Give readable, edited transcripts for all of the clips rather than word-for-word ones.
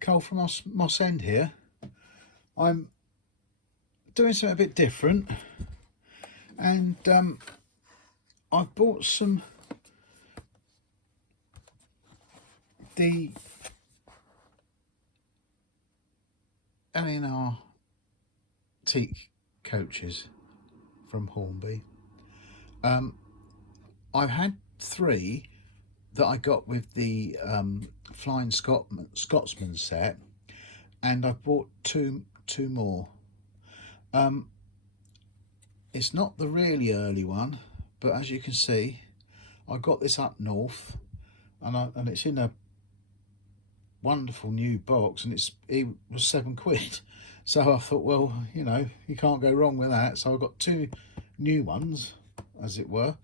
Cole from Moss End here. I'm doing something a bit different, and I've bought the L&R teak coaches from Hornby. I've had 3 that I got with the Flying Scotsman set, and I've bought two more. It's not the really early one, but as you can see, I got this up north, and it's in a wonderful new box, and it was £7. So I thought, well, you know, you can't go wrong with that. So I got 2 new ones, as it were,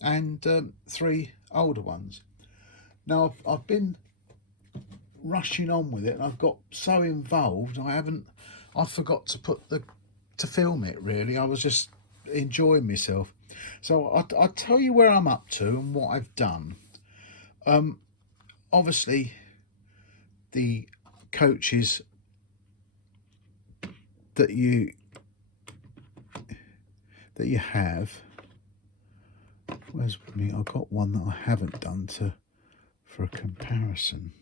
and 3 older ones. Now I've been rushing on with it, and I've got so involved I forgot to film it really. I was just enjoying myself. So I'll tell you where I'm up to and what I've done. Obviously the coaches that you have, where's me? I've got one that I haven't done for a comparison.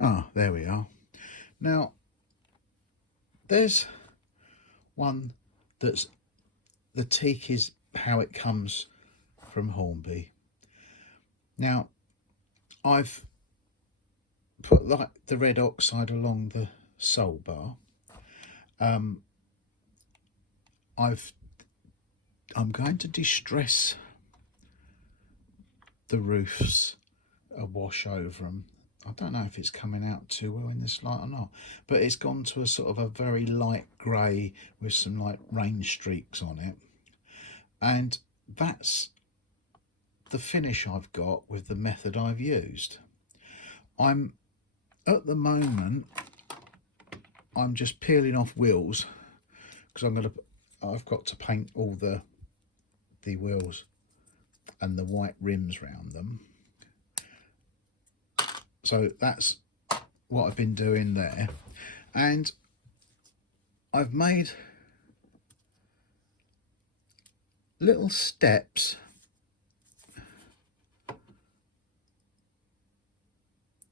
Ah, there we are. Now there's one that's the teak is how it comes from Hornby. Now I've put like the red oxide along the sole bar. I'm going to distress the roofs a wash over them. I don't know if it's coming out too well in this light or not, but it's gone to a sort of a very light grey with some like rain streaks on it, and that's the finish I've got with the method I've used. At the moment I'm just peeling off wheels because I've got to paint all the wheels and the white rims round them. So that's what I've been doing there, and I've made little steps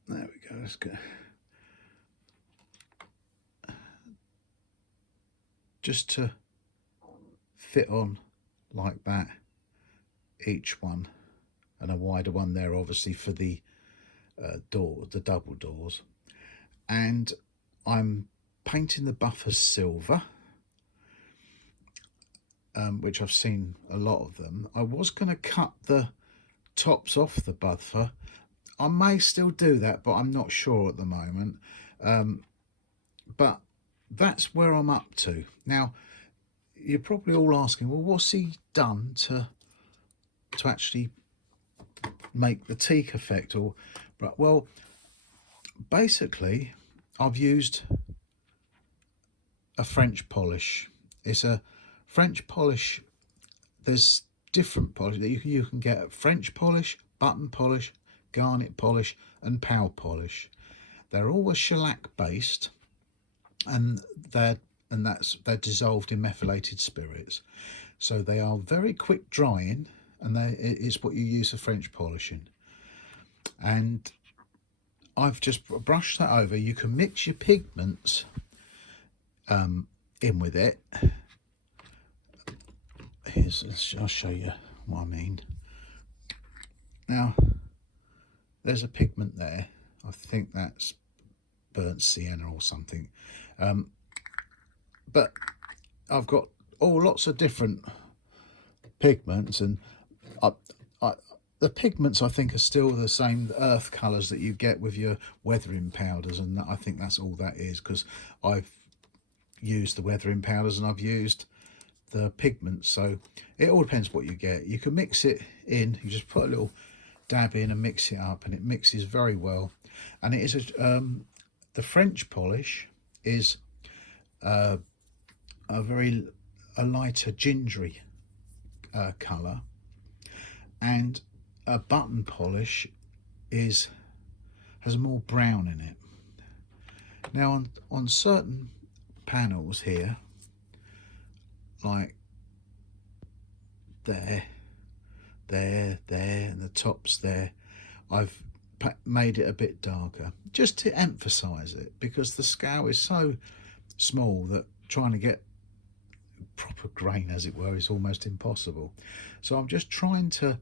there we go, let's go, just to fit on like that, each one, and a wider one there obviously for the the double doors. And I'm painting the buffers silver, which I've seen a lot of them. I was going to cut the tops off the buffer. I may still do that, but I'm not sure at the moment. But that's where I'm up to. Now, you're probably all asking, well, what's he done to actually make the teak effect? Or, well, basically, I've used a French polish. It's a French polish. There's different polish that you can get: French polish, button polish, garnet polish, and pow polish. They're always shellac based, and they're dissolved in methylated spirits, so they are very quick drying, and it's what you use for French polishing. And I've just brushed that over. You can mix your pigments in with it. I'll show you what I mean. Now there's a pigment there, I think that's burnt sienna or something, but I've got lots of different pigments, and the pigments I think are still the same earth colours that you get with your weathering powders, and I think that's all that is, because I've used the weathering powders and I've used the pigments, so it all depends what you get. You can mix it in, you just put a little dab in and mix it up, and it mixes very well. And it is the French polish is a lighter gingery colour, and a button polish is has more brown in it. Now on certain panels here, like there, and the tops there, I've made it a bit darker just to emphasize it, because the scale is so small that trying to get proper grain, as it were, is almost impossible. So I'm just trying to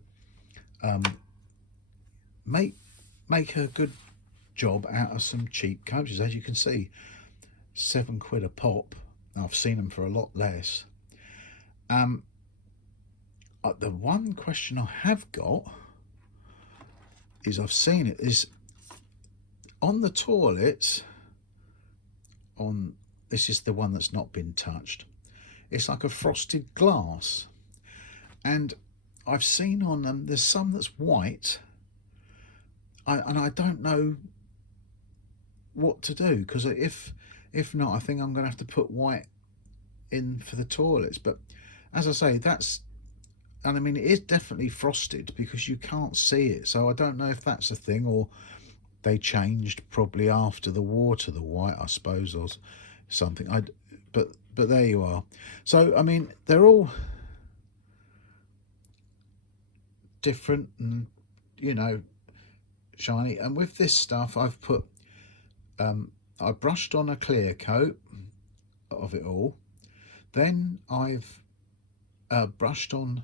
make a good job out of some cheap coaches. As you can see, £7 a pop. I've seen them for a lot less. The one question I have got is, I've seen it, is on the toilets, this is the one that's not been touched, it's like a frosted glass, and I've seen on them there's some that's white, and I don't know what to do, because if not, I think I'm going to have to put white in for the toilets. But as I say, and I mean, it is definitely frosted because you can't see it, so I don't know if that's a thing, or they changed probably after the war to the white, I suppose, or something. But there you are. So I mean, they're all different and, you know, shiny. And with this stuff, I've put I brushed on a clear coat of it all, then I've brushed on,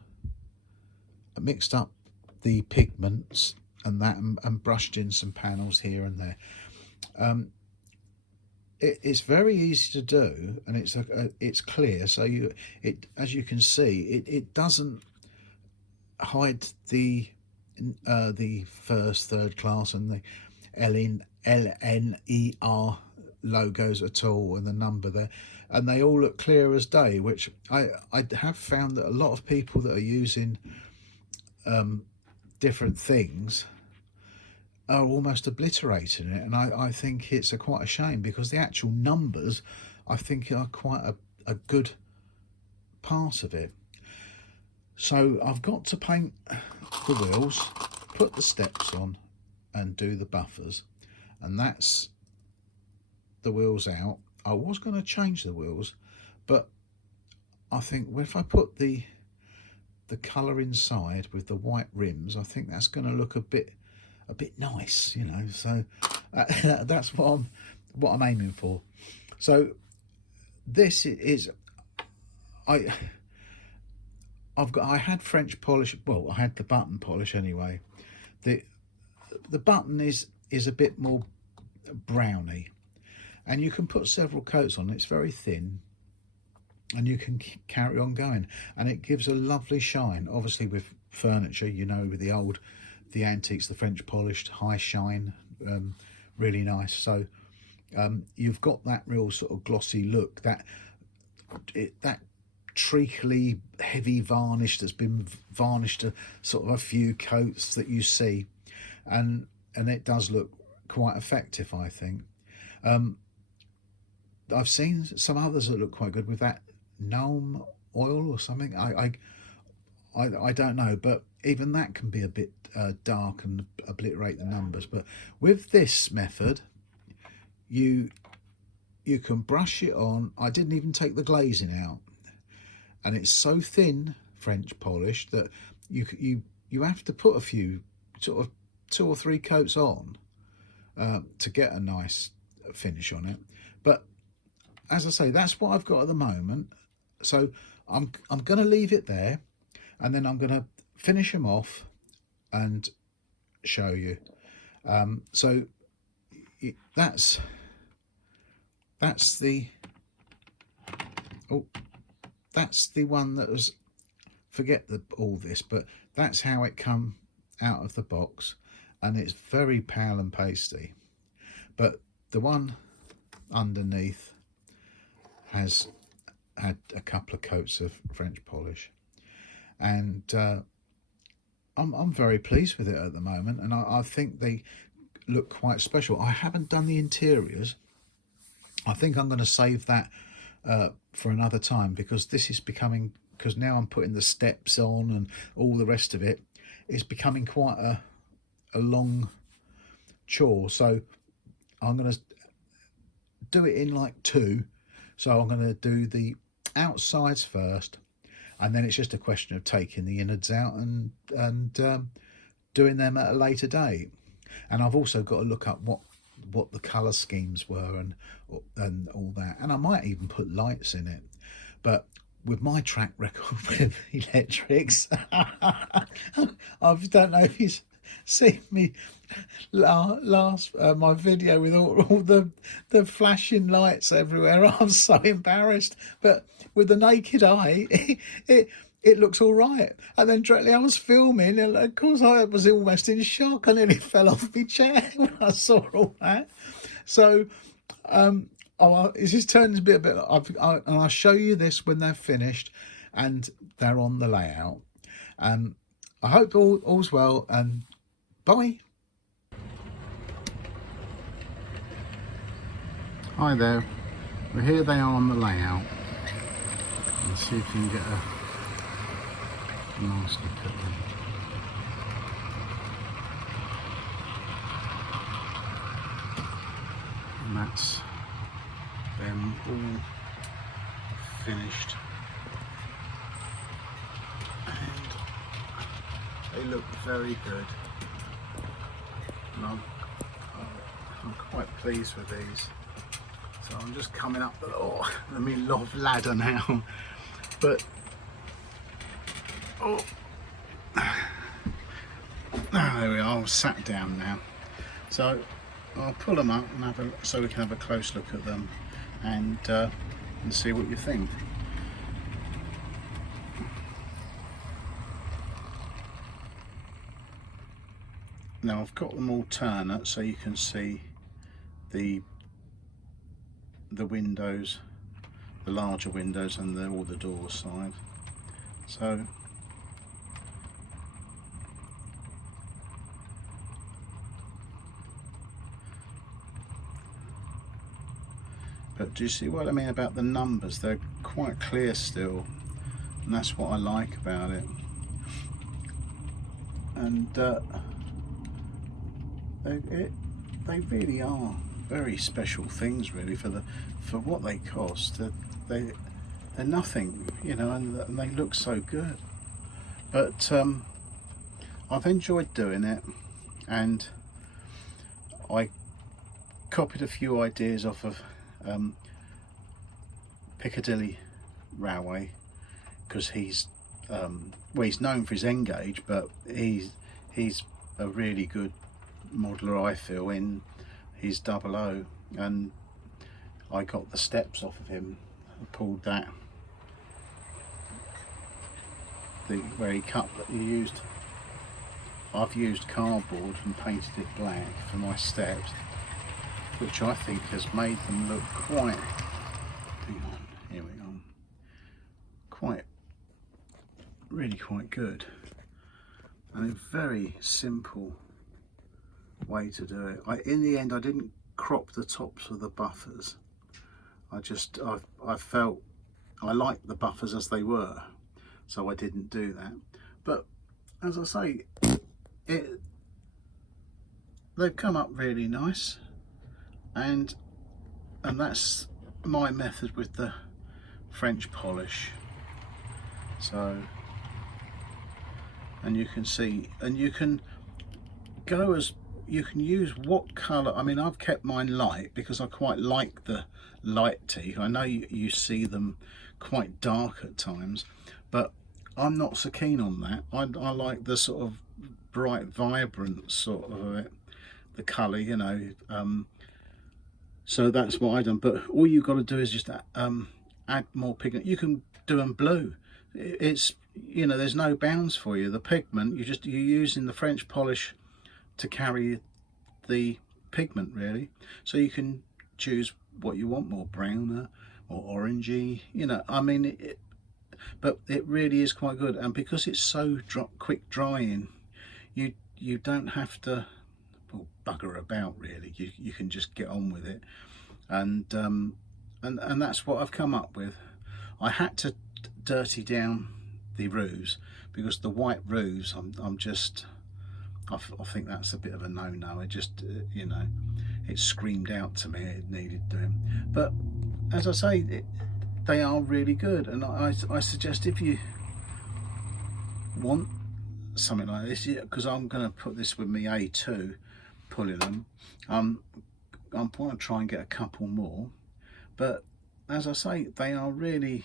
mixed up the pigments and that, and brushed in some panels here and there. It's very easy to do, and it's clear, so as you can see, it doesn't hide the first, third class and the LNER logos at all, and the number there, and they all look clear as day, which I have found that a lot of people that are using different things are almost obliterating it, and I think it's quite a shame, because the actual numbers, I think, are quite a good part of it. So I've got to paint the wheels, put the steps on, and do the buffers, and that's the wheels out. I was going to change the wheels, but I think if I put the colour inside with the white rims, I think that's going to look a bit nice, you know. So that's what I'm aiming for. So this is, I had French polish. Well, I had the button polish anyway. The button is a bit more browny, and you can put several coats on. It's very thin, and you can carry on going, and it gives a lovely shine. Obviously, with furniture, you know, with the antiques, the French polished, high shine, really nice. So you've got that real sort of glossy look, that treacly heavy varnish that's been varnished to sort of a few coats that you see, and it does look quite effective, I think. I've seen some others that look quite good with that gnome oil or something. I don't know, but even that can be a bit dark and obliterate the numbers. But with this method, you can brush it on. I didn't even take the glazing out, and it's so thin French polish that you have to put a few, sort of 2 or 3 coats on to get a nice finish on it. But as I say, that's what I've got at the moment. So I'm going to leave it there, and then I'm going to finish them off and show you. So that's the one that was, forget all this, but that's how it come out of the box, and it's very pale and pasty. But the one underneath has had a couple of coats of French polish, and I'm very pleased with it at the moment, and I think they look quite special. I haven't done the interiors. I think I'm going to save that for another time, because this is becoming, because now I'm putting the steps on and all the rest of it, it's becoming quite a long chore, so I'm going to do it in like two. So I'm going to do the outsides first, and then it's just a question of taking the innards out and doing them at a later date. And I've also got to look up what the colour schemes were and all that, and I might even put lights in it. But with my track record with electrics, I don't know if you've seen me last my video with all the flashing lights everywhere. I'm so embarrassed, but with the naked eye, it looks all right. And then directly I was filming, and of course I was almost in shock. I nearly fell off my chair when I saw all that. So it's just turned a bit. And I'll show you this when they're finished, and they're on the layout. I hope all's well, and bye. Hi there. Well, here they are on the layout. Let's see if you can get a nice look at them. And that's them all finished, and they look very good, and I'm quite pleased with these. So I'm just coming up the loft ladder now, but there we are. I'm sat down now, so I'll pull them up and so we can have a close look at them and see what you think. Now I've got them alternate so you can see the windows, the larger windows, and all the door side. So but do you see what I mean about the numbers? They're quite clear still, and that's what I like about it. And they really are very special things, really, for what they cost. They're nothing, you know, and they look so good. But I've enjoyed doing it, and I copied a few ideas off of Piccadilly Railway, because he's he's known for his N-gauge, but he's a really good modeller, I feel, in his 00, and I got the steps off of him. I pulled that, where he cut that he used. I've used cardboard and painted it black for my steps, which I think has made them look quite, hang on, here we go, really quite good, and a very simple way to do it. In the end, I didn't crop the tops of the buffers. I felt I liked the buffers as they were, so I didn't do that. But as I say, they've come up really nice, and that's my method with the French polish. So, and you can see, and you can use what colour. I mean, I've kept mine light because I quite like the light teak. I know you see them quite dark at times, but I'm not so keen on that. I like the sort of bright, vibrant sort of it, the colour, you know. So that's what I've done. But all you've got to do is just add more pigment. You can do them blue. It's, you know, there's no bounds for you. The pigment, you're using the French polish to carry the pigment, really. So you can choose what you want, more browner or orangey, you know. I mean, but it really is quite good, and because it's so quick drying, you don't have to bugger about, really. You can just get on with it, and that's what I've come up with. I had to dirty down the roofs because the white roofs, I think that's a bit of a no-no. It just, you know, it screamed out to me it needed doing. But as I say, they are really good, and I suggest if you want something like this, because I'm going to put this with me A2 pulling them. I'm going to try and get a couple more, but as I say, they are really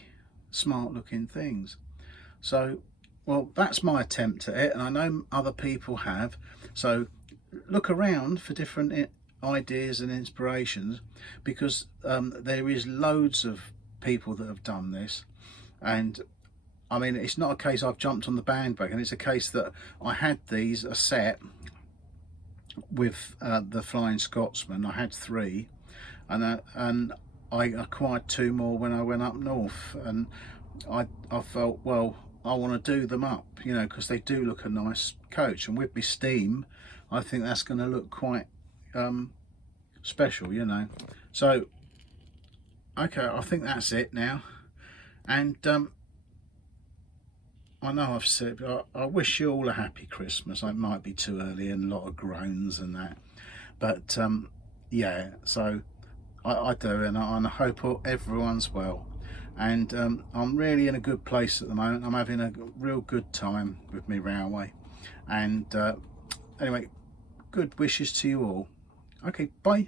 smart looking things. So, well, that's my attempt at it, and I know other people have. So look around for different ideas and inspirations, because there is loads of people that have done this. And I mean, it's not a case I've jumped on the bandwagon. It's a case that I had these a set with the Flying Scotsman. I had 3, and I acquired 2 more when I went up north, and I felt, well, I want to do them up, you know, because they do look a nice coach, and with my steam I think that's going to look quite special, you know. So okay, I think that's it now, and I know I've said, I wish you all a happy Christmas. It might be too early and a lot of groans and that, but yeah, so I do, and I hope everyone's well. And I'm really in a good place at the moment. I'm having a real good time with my railway. And anyway, good wishes to you all. Okay, bye.